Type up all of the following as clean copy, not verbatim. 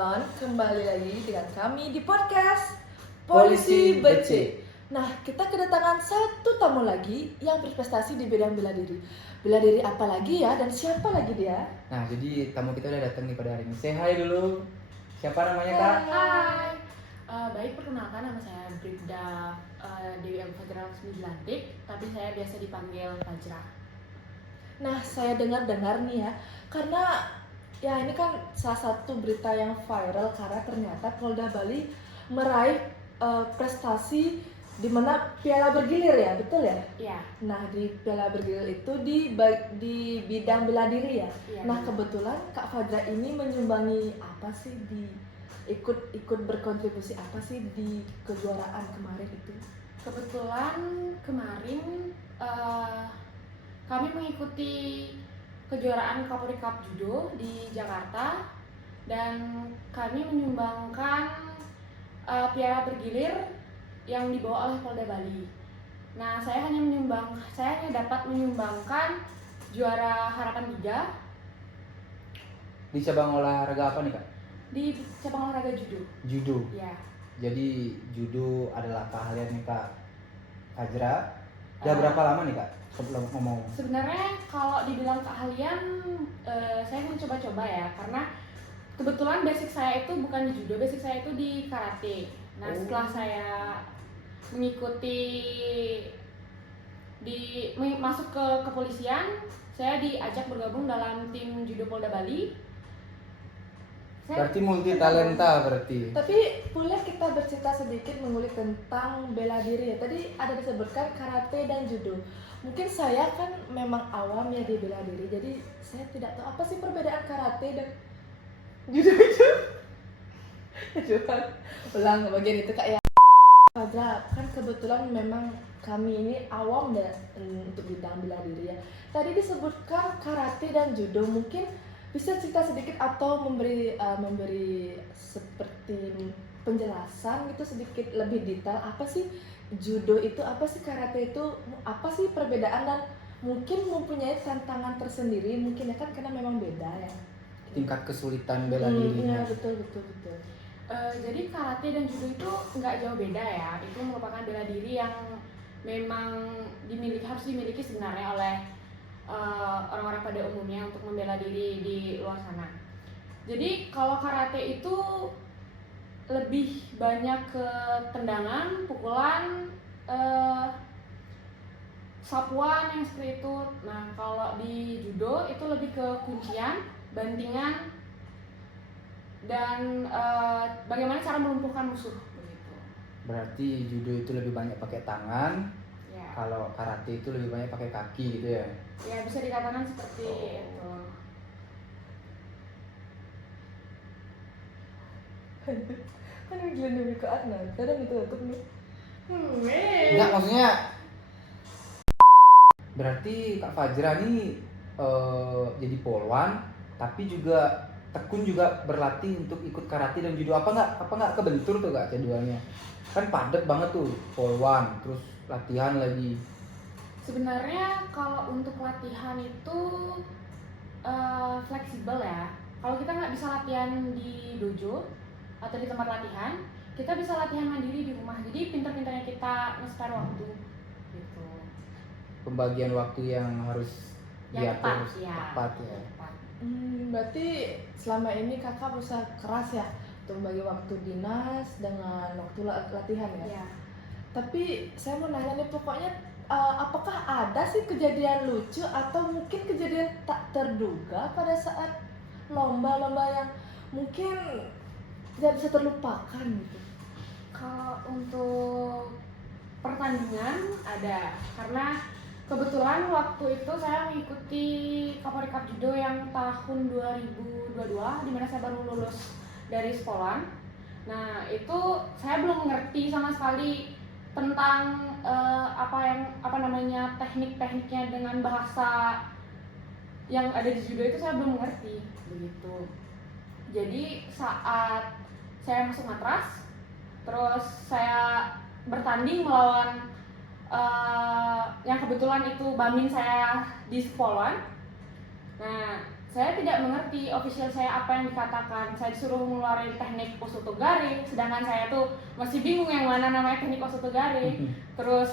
penonton, kembali lagi dengan kami di podcast Polisi Becek. Nah, kita kedatangan satu tamu lagi yang berprestasi di bidang bela diri. Bela diri apa lagi ya, dan siapa lagi dia? Nah, jadi tamu kita udah datang nih pada hari ini. Say hi dulu. Siapa namanya, Kak? Hai, baik, perkenalkan nama saya Bribda Dewi Fajra Dilantik, tapi saya biasa dipanggil Fajra. Nah, saya dengar-dengar nih ya, karena ya ini kan salah satu berita yang viral karena ternyata Polda Bali meraih prestasi di mana piala bergilir ya, betul ya? Iya. Nah, di piala bergilir itu di bidang bela diri ya. Iya, Nah, iya. kebetulan Kak Fadra ini menyumbangi apa sih ikut berkontribusi apa sih di kejuaraan kemarin itu? Kebetulan kemarin kami mengikuti kejuaraan Kapolri Cup Judo di Jakarta dan kami menyumbangkan piala bergilir yang dibawa oleh Polda Bali. Nah, saya hanya dapat menyumbangkan juara harapan 3 Di cabang olahraga apa nih, Kak? di cabang olahraga judo. Judo. Ya. Jadi judo adalah keahlian nih, Kak Fajra. Udah Ah. berapa lama nih, Kak? Sebelum ngomong. Sebenarnya kalau dibilang keahlian, saya mencoba-coba ya, karena kebetulan basic saya itu bukan di judo, basic saya itu di karate. Nah, setelah saya mengikuti masuk ke kepolisian, saya diajak bergabung dalam tim judo Polda Bali. Berarti multi talenta berarti. Tapi boleh kita bercerita sedikit mengulik tentang bela diri ya. Tadi ada disebutkan karate dan judo. Mungkin saya kan memang awam ya di bela diri, jadi saya tidak tahu apa sih perbedaan karate dan judo itu. Coba ulang bagian itu Kak ya. Fadra, kan kebetulan memang kami ini awam untuk bidang bela diri ya. Tadi disebutkan karate dan judo, mungkin bisa cerita sedikit atau memberi seperti penjelasan gitu sedikit lebih detail apa sih judo itu, apa sih karate itu, apa sih perbedaan dan mungkin mempunyai tantangan tersendiri mungkin ya kan karena memang beda ya. Tingkat kesulitan bela dirinya. Iya, betul. Jadi karate dan judo itu nggak jauh beda ya. Itu merupakan bela diri yang memang harus dimiliki sebenarnya oleh orang-orang pada umumnya untuk membela diri di luar sana. Jadi kalau karate itu lebih banyak ke tendangan, pukulan, sapuan yang seperti itu. Nah, kalau di judo itu lebih ke kuncian, bantingan, dan bagaimana cara melumpuhkan musuh begitu. Berarti judo itu lebih banyak pakai tangan. Ya. Kalau karate itu lebih banyak pakai kaki gitu ya. Ya, bisa dikatakan seperti itu. Kan gila demi ke Adnan, kadang itu untuk nih. Enggak, maksudnya berarti Kak Fajra nih jadi polwan, tapi juga tekun juga berlatih untuk ikut karate dan judo. Apa nggak kebentur tuh Kak keduanya? Kan padat banget tuh polwan, terus latihan lagi. Sebenarnya kalau untuk latihan itu fleksibel ya. Kalau kita nggak bisa latihan di dojo atau di tempat latihan, kita bisa latihan mandiri di rumah. Jadi pintar-pintarnya kita nge-spare waktu gitu. Pembagian waktu yang harus Yang diatur tepat ya. tepat ya. Yang tepat. Berarti selama ini kakak berusaha keras ya untuk membagi waktu dinas dengan waktu latihan ya. Iya. Tapi saya mau nanya nih, pokoknya apakah ada sih kejadian lucu atau mungkin kejadian tak terduga pada saat lomba-lomba yang mungkin tidak bisa terlupakan gitu? Kalau untuk pertandingan ada, karena kebetulan waktu itu saya mengikuti Kapolri Cup Judo yang tahun 2022, di mana saya baru lulus dari sekolah. Nah, itu saya belum mengerti sama sekali tentang teknik-tekniknya dengan bahasa yang ada di judo itu saya belum mengerti begitu. Jadi saat saya masuk matras, terus saya bertanding melawan yang kebetulan itu bamin saya di Polwan. Nah, saya tidak mengerti official saya apa yang dikatakan. Saya disuruh ngeluarin teknik osotogari, sedangkan saya tuh masih bingung yang mana namanya teknik osotogari. Terus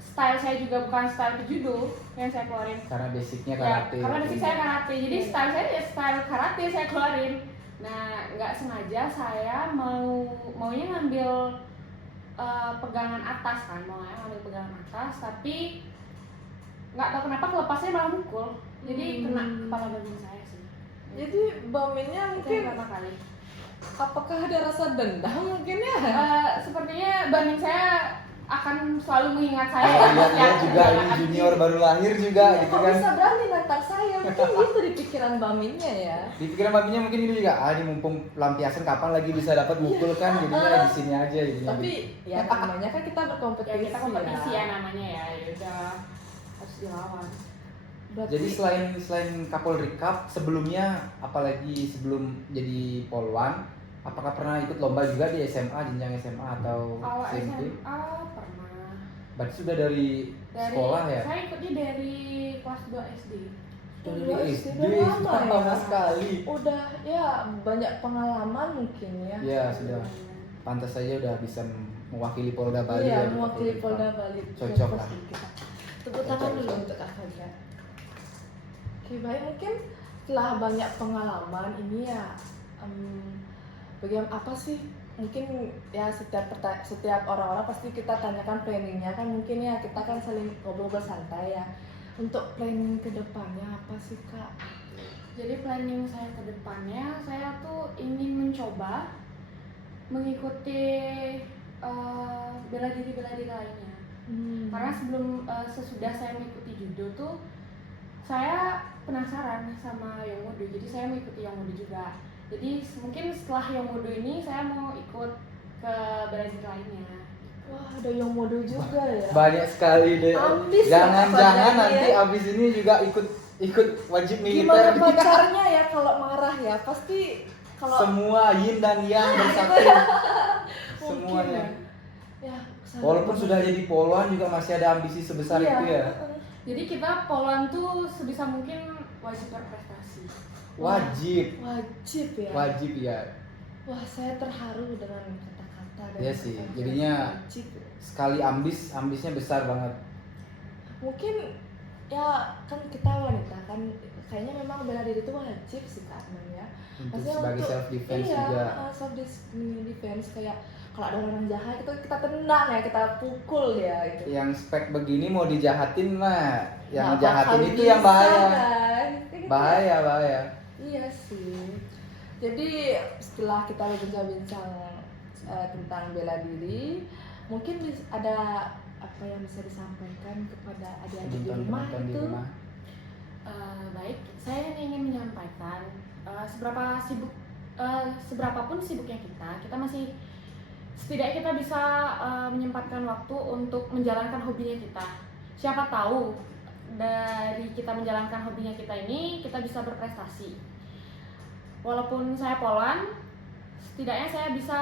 style saya juga bukan style judo yang saya keluarin. Karena basicnya Ya, karate. karena basic saya karate, jadi style saya ya style karate saya keluarin. Nah, nggak sengaja saya maunya ngambil pegangan atas kan, maunya ngambil pegangan atas, tapi nggak tahu kenapa kelepasnya malah mukul, jadi kena kepala bagian saya sih. Jadi Baminnya Itu mungkin yang pertama kali. apakah ada rasa dendam mungkin ya? Sepertinya banding saya akan selalu mengingat saya. Oh, iya, setiap juga ini perjalanan. junior baru lahir juga Ya, gitu kok kan. bisa berani nantang saya? Mungkin itu di pikiran Baminnya ya. Di pikiran maminya mungkin ini juga, ini mumpung pelampiasan kapan lagi bisa dapat mukul kan, jadinya di sini aja jadinya. Tapi ya namanya kan kita Ya berkompetisi. kita kompetisi ya namanya ya, udah harus dilawan. Berarti, Jadi selain Kapolri Cup sebelumnya, apalagi sebelum jadi polwan, apakah pernah ikut lomba juga di SMA, jenjang SMA atau Awal SMP? SMA pernah. Berarti sudah dari sekolah ya? Saya ikutnya dari kelas 2 SD. Dari SD, udah lama ya. lama sekali. udah ya banyak pengalaman mungkin ya. Ya sudah, pantas saja udah bisa mewakili Polda Bali. Iya, ya, di mewakili Kapolri Cup. Polda Bali. Cocok lah. Kita. Tepuk tangan dulu untuk Kak Fajar. Oke, baik, mungkin setelah banyak pengalaman ini ya, bagaimana apa sih? Mungkin ya setiap orang-orang pasti kita tanyakan planningnya kan, mungkin ya kita kan saling ngobrol santai ya. Untuk planning ke depannya apa sih Kak? Jadi planning saya ke depannya, saya tuh ingin mencoba mengikuti bela diri lainnya. Karena sesudah saya mengikuti judo tuh saya penasaran sama Yomodo, jadi saya mengikuti Yomodo juga. Jadi mungkin setelah Yomodo ini saya mau ikut ke bela diri lainnya. Wah, ada yang modo juga ya. Banyak sekali deh. Ambis Jangan-jangan ya, nanti ya. abis ini juga ikut wajib Gimana militer. pacarnya ya kalau marah ya? Pasti kalau Semua yin dan yang bersatu. mungkin Semuanya. ya. Walaupun sudah jadi polwan juga masih ada ambisi sebesar Iya. itu ya. Jadi kita polwan tuh sebisa mungkin wajib berprestasi. Wajib. Wajib ya. Wajib ya. Wah, saya terharu dengan kata-kata dan Iya sih, kata-kata jadinya wajib. Sekali ambisnya besar banget. Mungkin ya kan kita wanita kan kayaknya memang bela diri itu wajib sih Kak Arman ya. Untuk Maksudnya sebagai untuk- self defense iya, juga. self defense kayak kalau ada orang jahat itu kita tendang ya, kita pukul ya itu. Yang spek begini mau dijahatin mah, yang Nggak jahatin bakal itu yang bisa, bahaya. kan? Gitu. Bahaya. Iya sih. Jadi setelah kita berbincang-bincang tentang bela diri, mungkin ada apa yang bisa disampaikan kepada adik-adik di rumah Penonton di itu? rumah. Baik, saya ingin menyampaikan seberapapun sibuknya kita masih setidaknya kita bisa menyempatkan waktu untuk menjalankan hobinya kita. Siapa tahu dari kita menjalankan hobinya kita ini kita bisa berprestasi. Walaupun saya polwan, setidaknya saya bisa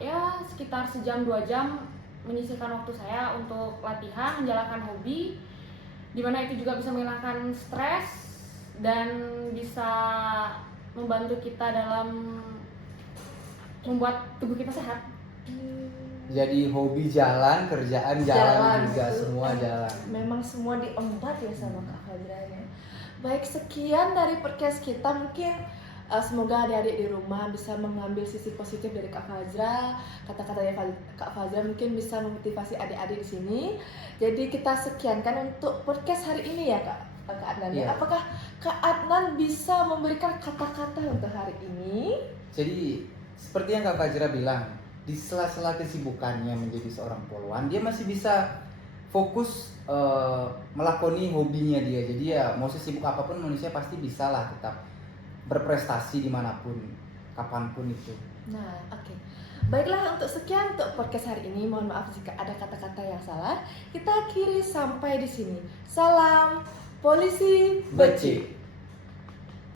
ya sekitar sejam 2 jam menyisihkan waktu saya untuk latihan, menjalankan hobi, dimana itu juga bisa menghilangkan stres dan bisa membantu kita dalam membuat tubuh kita sehat. Jadi hobi jalan, kerjaan jalan juga, itu semua jalan. Memang semua diembat ya sama Kak Fajra ya. Baik, sekian dari podcast kita. Mungkin semoga adik-adik di rumah bisa mengambil sisi positif dari Kak Fajra. Kata-katanya Kak Fajra mungkin bisa memotivasi adik-adik di sini. Jadi kita sekiankan untuk podcast hari ini ya Kak Adnan. Iya. Apakah Kak Adnan bisa memberikan kata-kata untuk hari ini? Jadi seperti yang Kak Fajra bilang, di sela-sela kesibukannya menjadi seorang polwan, dia masih bisa fokus melakoni hobinya dia. Jadi ya mau sesibuk apapun manusia pasti bisa lah tetap berprestasi dimanapun, kapanpun itu. Nah, oke. Baiklah, untuk sekian untuk podcast hari ini. Mohon maaf jika ada kata-kata yang salah. Kita akhiri sampai di sini. Salam polisi becik.